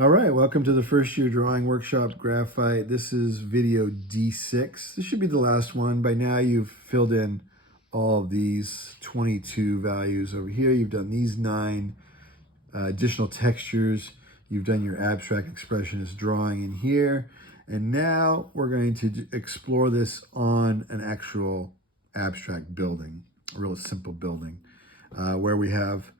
All right, welcome to the first year drawing workshop graphite. This is video D6. This should be the last one. By now you've filled in all of these 22 values over here. You've done these 9 additional textures. You've done your abstract expressionist drawing in here. And now we're going to explore this on an actual abstract building, a real simple building, where we have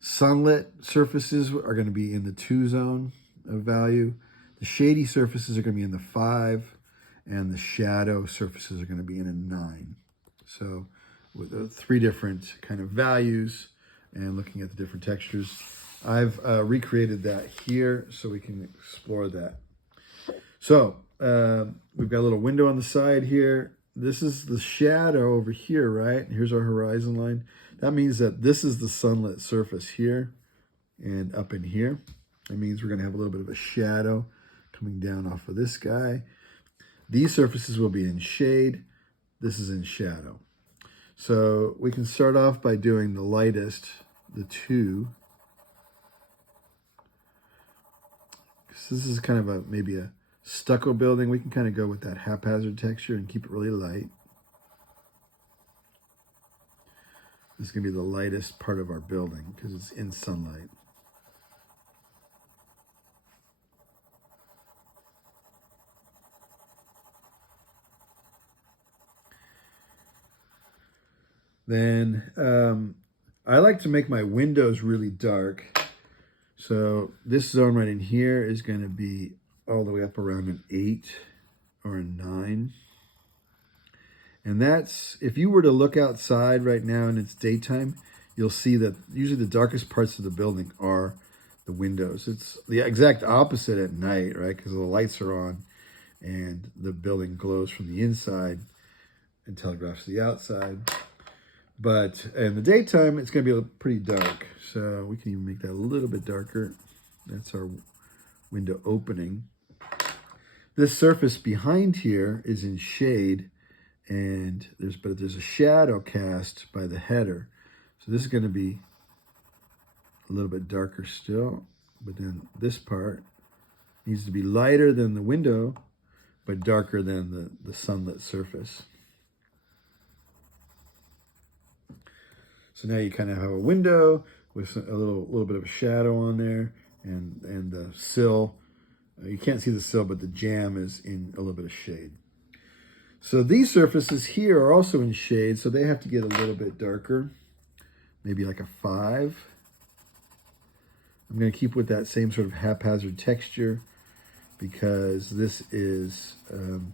sunlit surfaces are going to be in the 2 zone of value. The shady surfaces are going to be in the 5, and the shadow surfaces are going to be in a 9. So with the 3 different kind of values and looking at the different textures, I've recreated that here so we can explore that. So we've got a little window on the side here. This is the shadow over here, right? Here's our horizon line. That means that this is the sunlit surface here and up in here. That means we're going to have a little bit of a shadow coming down off of this guy. These surfaces will be in shade. This is in shadow. So we can start off by doing the lightest, the 2. So this is kind of maybe a stucco building. We can kind of go with that haphazard texture and keep it really light. This is going to be the lightest part of our building because it's in sunlight. Then I like to make my windows really dark. So this zone right in here is going to be all the way up around an 8 or a 9. And that's, if you were to look outside right now and it's daytime, you'll see that usually the darkest parts of the building are the windows. It's the exact opposite at night, right? Because the lights are on and the building glows from the inside and telegraphs the outside. But in the daytime, it's going to be pretty dark. So we can even make that a little bit darker. That's our window opening. This surface behind here is in shade, and there's a shadow cast by the header. So this is going to be a little bit darker still, but then this part needs to be lighter than the window, but darker than the sunlit surface. So now you kind of have a window with a little bit of a shadow on there, and the sill. You can't see the sill, but the jamb is in a little bit of shade. So these surfaces here are also in shade, so they have to get a little bit darker, maybe like a 5. I'm going to keep with that same sort of haphazard texture because this is, an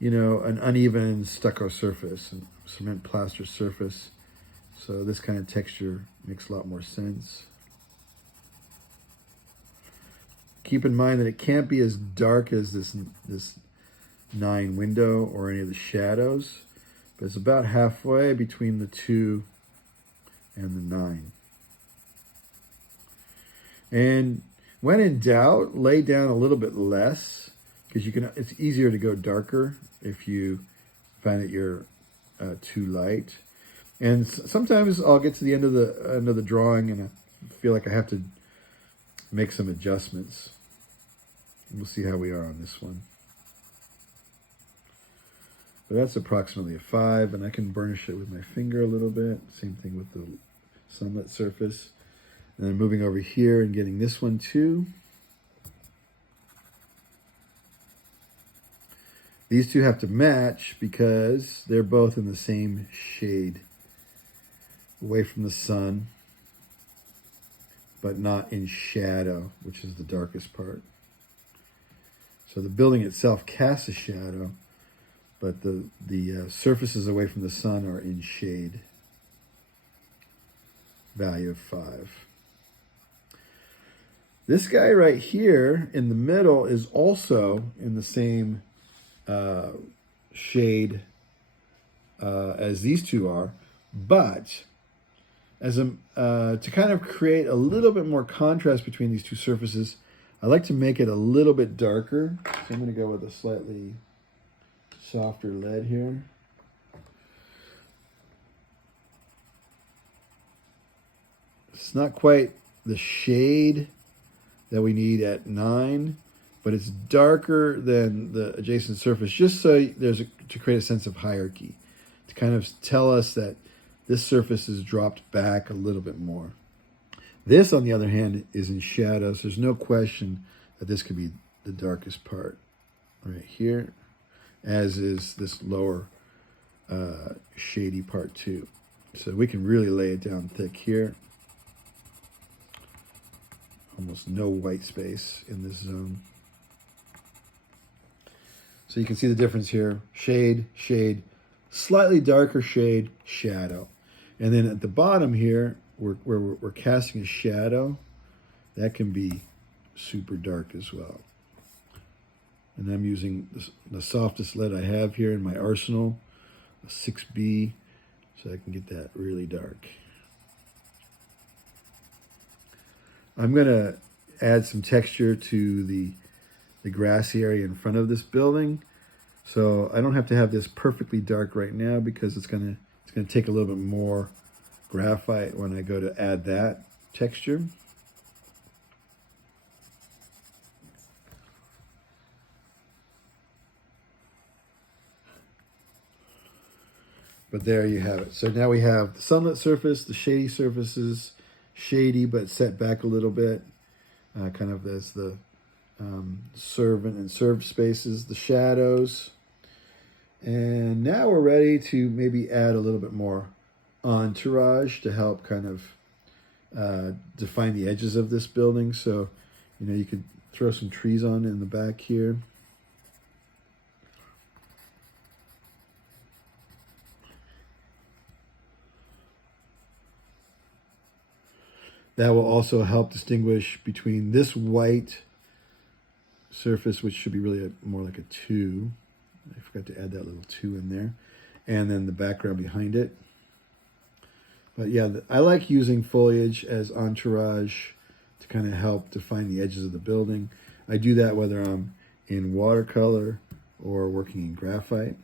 uneven stucco surface, and cement plaster surface. So this kind of texture makes a lot more sense. Keep in mind that it can't be as dark as this 9 window or any of the shadows, but it's about halfway between the 2 and the 9. And when in doubt, lay down a little bit less because it's easier to go darker if you find that you're too light. And sometimes I'll get to the end of the drawing and I feel like I have to make some adjustments. We'll see how we are on this one. But that's approximately a 5, and I can burnish it with my finger a little bit. Same thing with the sunlit surface. And then moving over here and getting this one too. These two have to match because they're both in the same shade, away from the sun, but not in shadow, which is the darkest part. So the building itself casts a shadow, but the surfaces away from the sun are in shade. Value of 5. This guy right here in the middle is also in the same shade as these two are, but to kind of create a little bit more contrast between these two surfaces, I like to make it a little bit darker. So I'm going to go with a slightly softer lead here. It's not quite the shade that we need at 9, but it's darker than the adjacent surface, just so to create a sense of hierarchy, to kind of tell us that this surface is dropped back a little bit more. This, on the other hand, is in shadow, so there's no question that this could be the darkest part right here, as is this lower shady part too. So we can really lay it down thick here. Almost no white space in this zone. So you can see the difference here. Shade, shade, slightly darker shade, shadow. And then at the bottom here, where we're casting a shadow, that can be super dark as well. And I'm using the softest lead I have here in my arsenal, a 6B, so I can get that really dark. I'm going to add some texture to the grassy area in front of this building. So I don't have to have this perfectly dark right now because it's going to take a little bit more graphite when I go to add that texture. But there you have it. So now we have the sunlit surface, the shady surfaces, shady but set back a little bit, kind of as the servant and served spaces, the shadows. And now we're ready to maybe add a little bit more entourage to help kind of define the edges of this building. So, you could throw some trees on in the back here. That will also help distinguish between this white surface, which should be really more like a 2. I forgot to add that little 2 in there. And then the background behind it. But yeah, I like using foliage as entourage to kind of help define the edges of the building. I do that whether I'm in watercolor or working in graphite.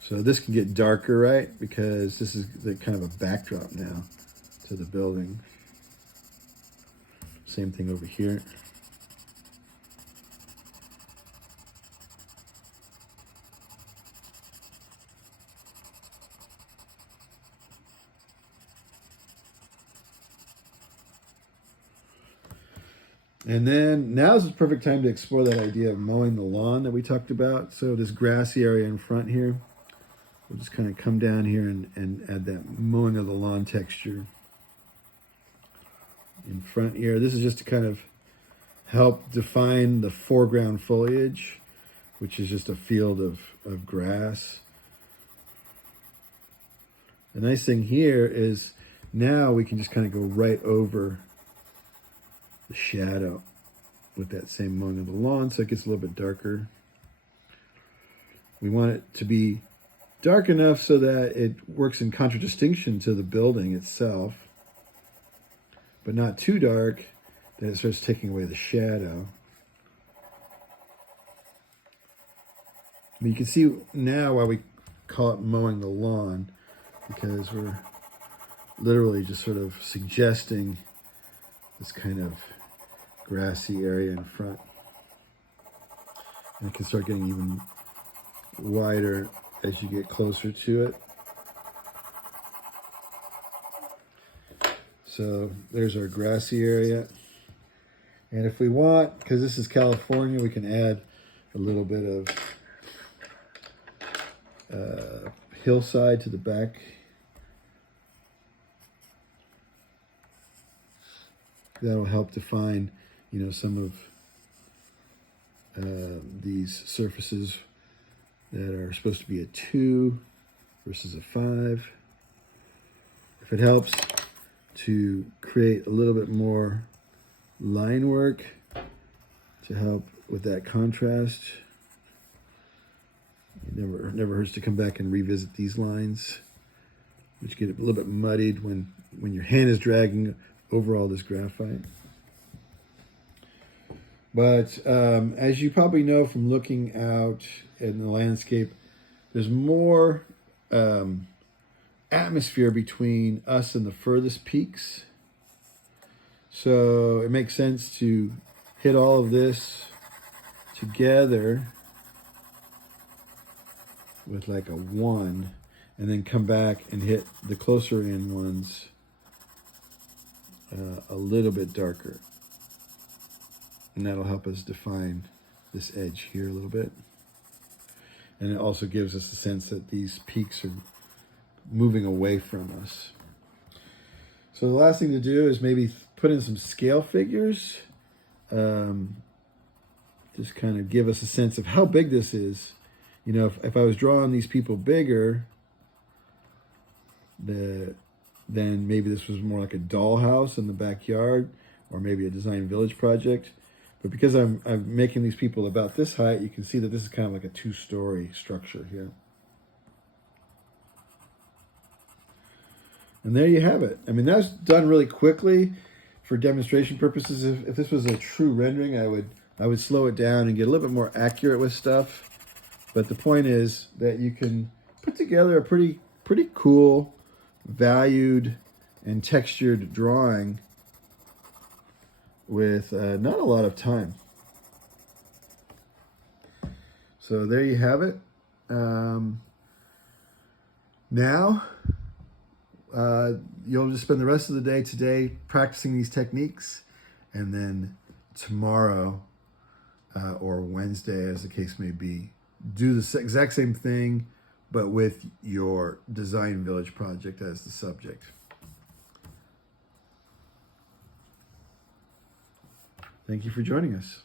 So this can get darker, right? Because this is the kind of a backdrop now to the building. Same thing over here. And then now's the perfect time to explore that idea of mowing the lawn that we talked about. So this grassy area in front here, we'll just kind of come down here and add that mowing of the lawn texture in front here. This is just to kind of help define the foreground foliage, which is just a field of grass. The nice thing here is now we can just kind of go right over the shadow with that same mowing of the lawn, so it gets a little bit darker. We want it to be dark enough so that it works in contradistinction to the building itself, but not too dark that it starts taking away the shadow. But you can see now why we call it mowing the lawn, because we're literally just sort of suggesting this kind of grassy area in front. And it can start getting even wider as you get closer to it. So there's our grassy area. And if we want, because this is California, we can add a little bit of hillside to the back. That'll help define, some of these surfaces that are supposed to be a 2 versus a 5. If it helps to create a little bit more line work to help with that contrast, it never hurts to come back and revisit these lines, which get a little bit muddied when your hand is dragging over all this graphite. But as you probably know from looking out in the landscape, there's more atmosphere between us and the furthest peaks. So it makes sense to hit all of this together with like a 1, and then come back and hit the closer in ones a little bit darker. And that'll help us define this edge here a little bit. And it also gives us a sense that these peaks are moving away from us. So the last thing to do is maybe put in some scale figures. Just kind of give us a sense of how big this is. You know, if I was drawing these people bigger, then maybe this was more like a dollhouse in the backyard, or maybe a design village project. But because I'm making these people about this height, you can see that this is kind of like a 2-story structure here. And there you have it. I mean, that's done really quickly for demonstration purposes. If this was a true rendering, I would slow it down and get a little bit more accurate with stuff. But the point is that you can put together a pretty cool, valued, and textured drawing with not a lot of time. So there you have it. Now, you'll just spend the rest of the day today practicing these techniques, and then tomorrow or Wednesday, as the case may be, do the exact same thing, but with your design village project as the subject. Thank you for joining us.